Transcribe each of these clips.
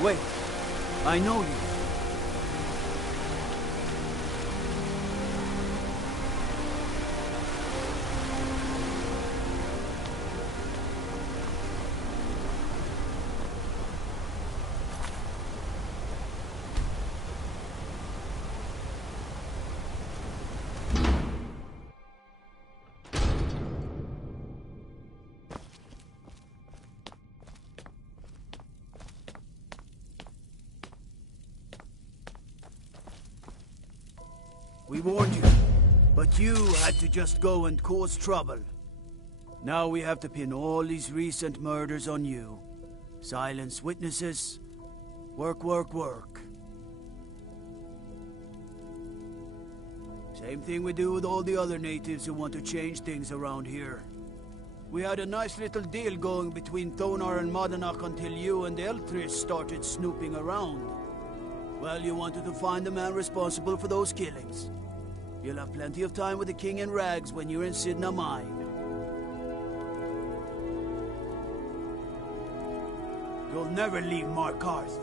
Wait, I know you. We warned you, but you had to just go and cause trouble. Now we have to pin all these recent murders on you. Silence witnesses. Work, work, work. Same thing we do with all the other natives who want to change things around here. We had a nice little deal going between Thonar and Madanak until you and Eltris started snooping around. Well, you wanted to find the man responsible for those killings. You'll have plenty of time with the King in Rags when you're in Sidna Mine. You'll never leave Markarth.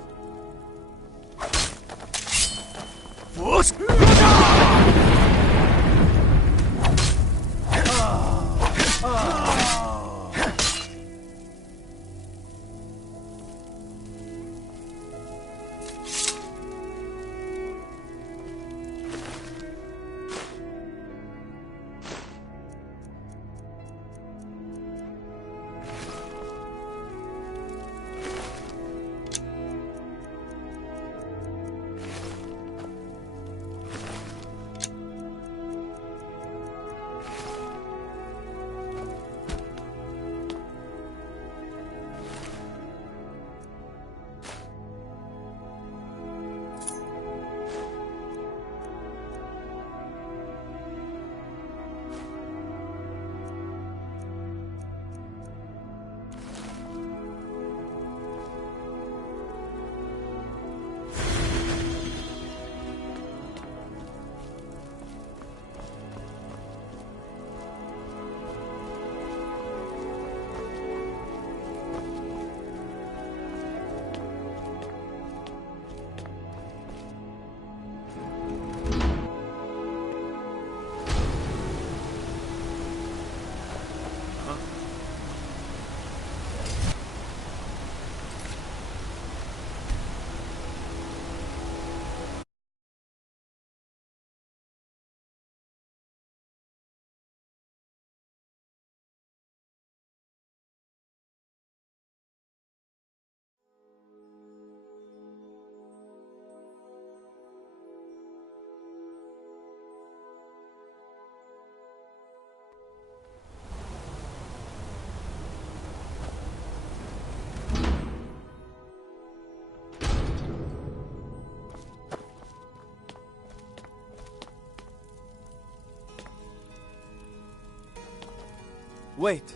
Wait,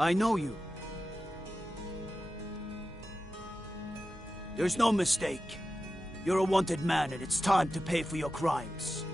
I know you. There's no mistake. You're a wanted man and it's time to pay for your crimes.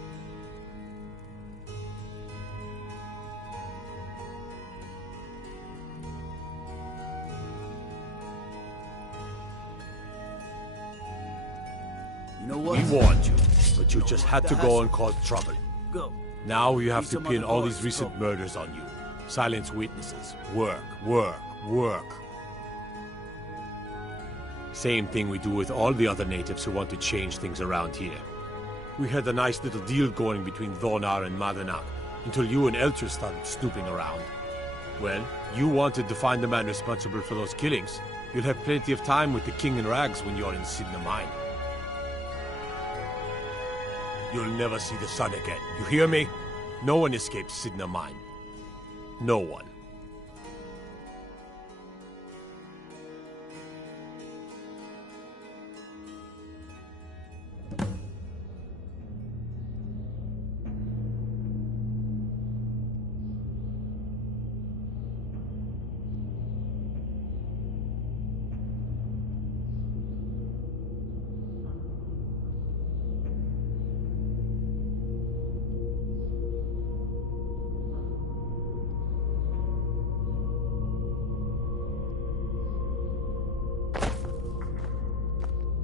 You know what? We warned you, but you just had to go and cause trouble. Go. Now you have to pin all these recent murders on you. Silence witnesses. Work, work, work. Same thing we do with all the other natives who want to change things around here. We had a nice little deal going between Thonar and Madanak until you and Eltris started snooping around. Well, you wanted to find the man responsible for those killings. You'll have plenty of time with the King in Rags when you're in Sidna Mine. You'll never see the sun again. You hear me? No one escapes Sidna Mine. No one.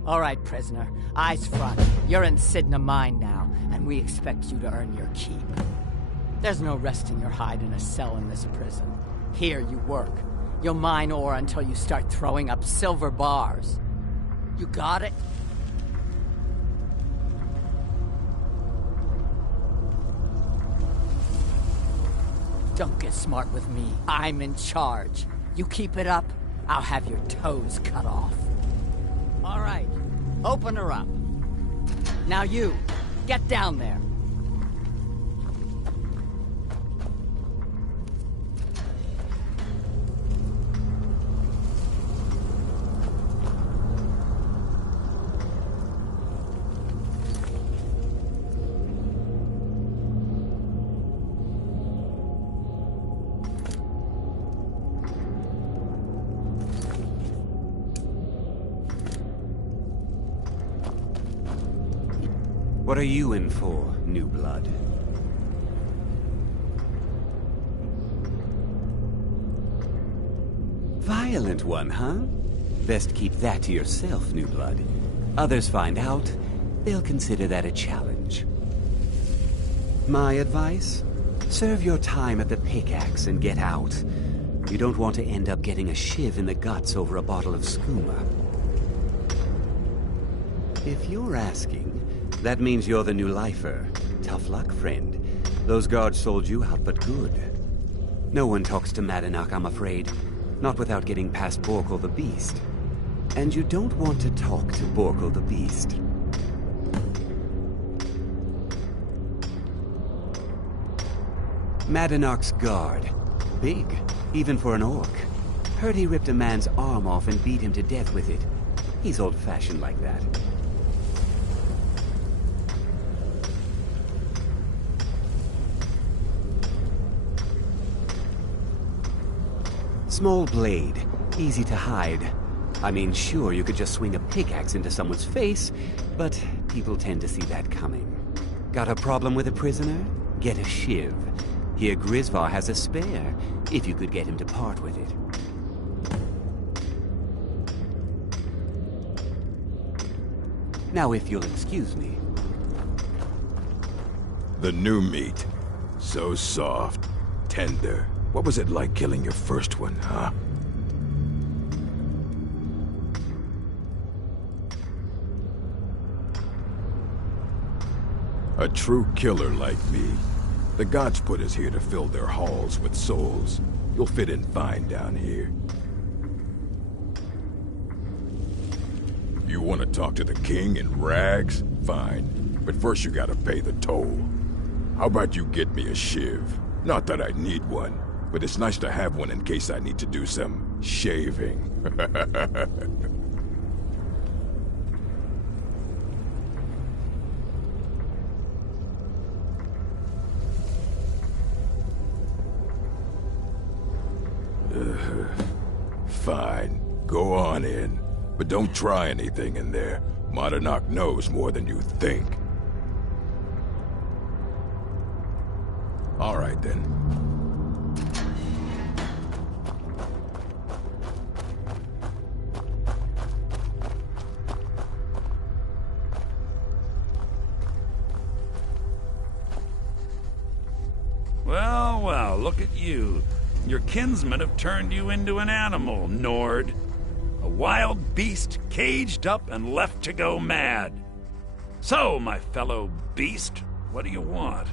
All right, prisoner. Eyes front. You're in Sidna Mine now, and we expect you to earn your keep. There's no resting your hide in a cell in this prison. Here you work. You'll mine ore until you start throwing up silver bars. You got it? Don't get smart with me. I'm in charge. You keep it up, I'll have your toes cut off. All right, open her up. Now you, get down there. What are you in for, new blood? Violent one, huh? Best keep that to yourself, new blood. Others find out, they'll consider that a challenge. My advice? Serve your time at the pickaxe and get out. You don't want to end up getting a shiv in the guts over a bottle of skooma. If you're asking, that means you're the new lifer. Tough luck, friend. Those guards sold you out, but good. No one talks to Madanak, I'm afraid. Not without getting past Borkle the Beast. And you don't want to talk to Borkle the Beast. Madanak's guard. Big, even for an orc. Heard he ripped a man's arm off and beat him to death with it. He's old-fashioned like that. Small blade, easy to hide. I mean, sure, you could just swing a pickaxe into someone's face, but people tend to see that coming. Got a problem with a prisoner? Get a shiv. Here Grisvar has a spare, if you could get him to part with it. Now, if you'll excuse me. The new meat. So soft, tender. What was it like killing your first one, huh? A true killer like me. The gods put us here to fill their halls with souls. You'll fit in fine down here. You want to talk to the king in rags? Fine. But first you gotta pay the toll. How about you get me a shiv? Not that I need one. But it's nice to have one in case I need to do some shaving. Fine. Go on in. But don't try anything in there. Madanak knows more than you think. All right, then. Well, look at you. Your kinsmen have turned you into an animal, Nord. A wild beast caged up and left to go mad. So, my fellow beast, what do you want?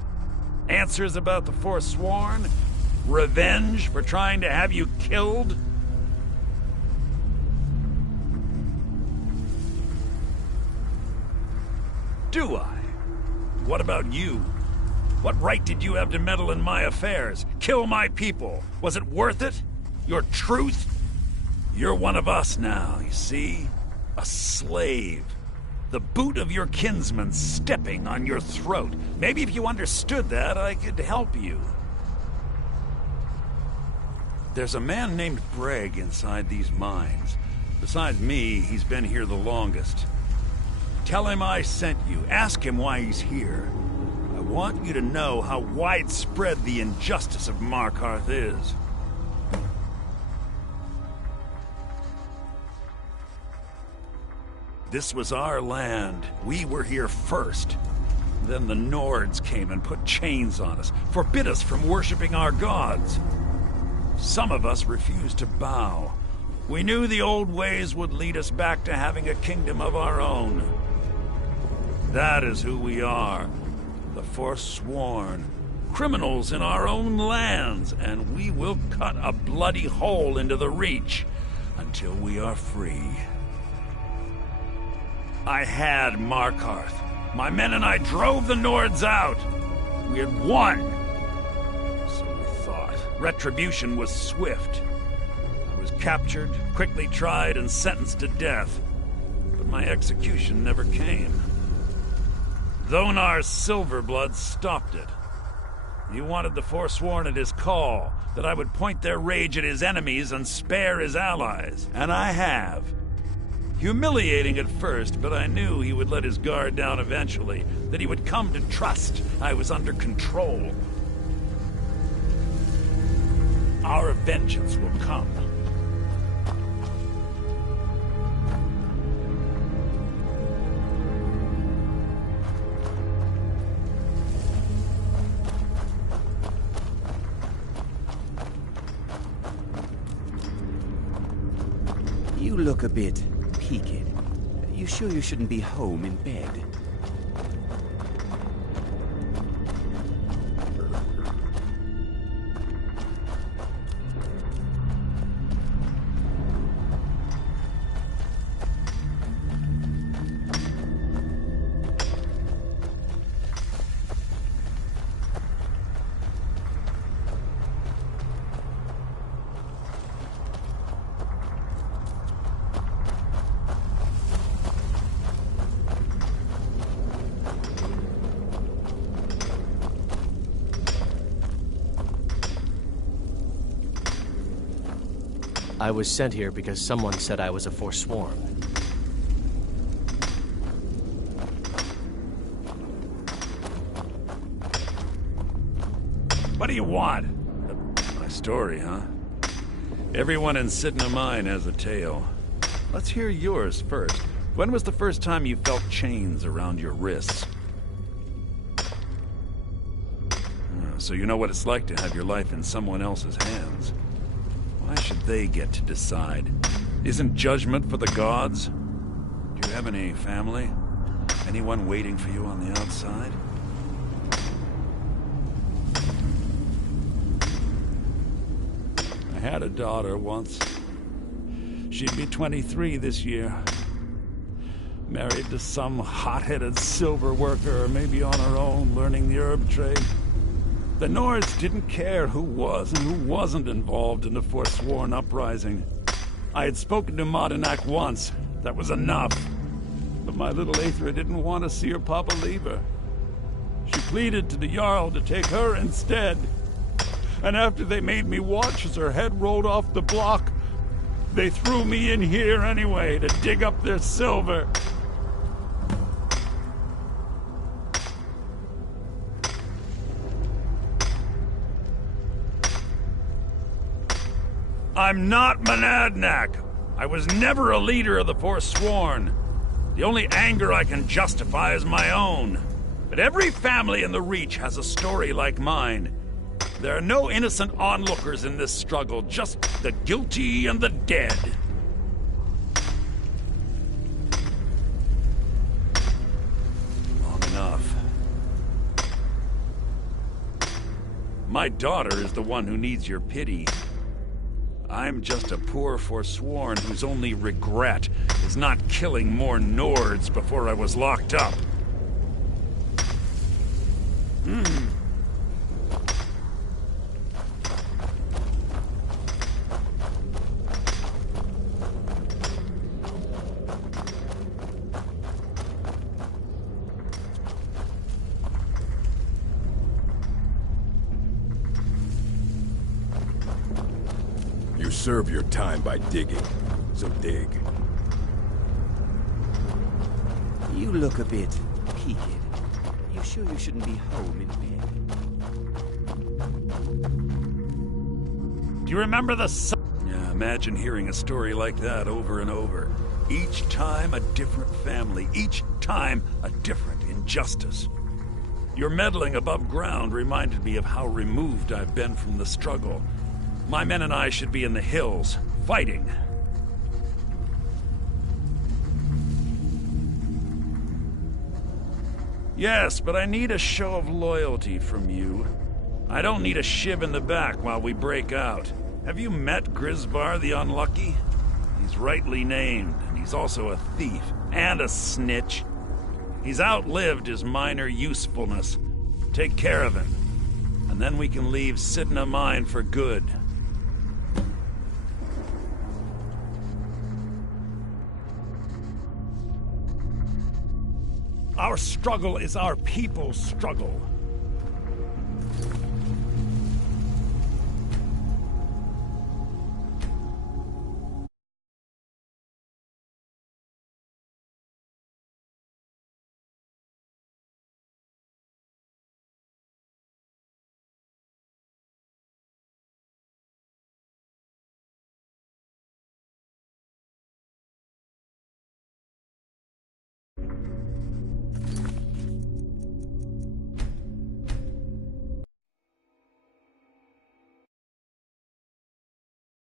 Answers about the Forsworn? Revenge for trying to have you killed? Do I? What about you? What right did you have to meddle in my affairs? Kill my people? Was it worth it? Your truth? You're one of us now, you see? A slave. The boot of your kinsman stepping on your throat. Maybe if you understood that, I could help you. There's a man named Breg inside these mines. Besides me, he's been here the longest. Tell him I sent you. Ask him why he's here. I want you to know how widespread the injustice of Markarth is. This was our land. We were here first. Then the Nords came and put chains on us, forbid us from worshipping our gods. Some of us refused to bow. We knew the old ways would lead us back to having a kingdom of our own. That is who we are. The Forsworn. Criminals in our own lands, and we will cut a bloody hole into the Reach until we are free. I had Markarth. My men and I drove the Nords out. We had won. So we thought. Retribution was swift. I was captured, quickly tried, and sentenced to death. But my execution never came. Dhonar's Silverblood stopped it. He wanted the Forsworn at his call, that I would point their rage at his enemies and spare his allies. And I have. Humiliating at first, but I knew he would let his guard down eventually, that he would come to trust I was under control. Our vengeance will come. You look a bit peaked. You sure you shouldn't be home in bed? I was sent here because someone said I was a Forsworn. What do you want? My story, huh? Everyone in Sidna Mine has a tale. Let's hear yours first. When was the first time you felt chains around your wrists? So you know what it's like to have your life in someone else's hands. Why should they get to decide? Isn't judgment for the gods? Do you have any family? Anyone waiting for you on the outside? I had a daughter once. She'd be 23 this year. Married to some hot-headed silver worker, or maybe on her own, learning the herb trade. The Nords didn't care who was and who wasn't involved in the Forsworn uprising. I had spoken to Madanak once. That was enough. But my little Aethra didn't want to see her papa leave her. She pleaded to the Jarl to take her instead. And after they made me watch as her head rolled off the block, they threw me in here anyway to dig up their silver. I'm not Monadnack. I was never a leader of the Forsworn. The only anger I can justify is my own. But every family in the Reach has a story like mine. There are no innocent onlookers in this struggle, just the guilty and the dead. Long enough. My daughter is the one who needs your pity. I'm just a poor Forsworn whose only regret is not killing more Nords before I was locked up. You serve your time by digging, so dig. You look a bit peaked. You sure you shouldn't be home in bed? Do you remember the sun? Yeah, imagine hearing a story like that over and over. Each time a different family, each time a different injustice. Your meddling above ground reminded me of how removed I've been from the struggle. My men and I should be in the hills, fighting. Yes, but I need a show of loyalty from you. I don't need a shiv in the back while we break out. Have you met Grisbar the Unlucky? He's rightly named, and he's also a thief and a snitch. He's outlived his minor usefulness. Take care of him, and then we can leave Sidna Mine for good. Our struggle is our people's struggle.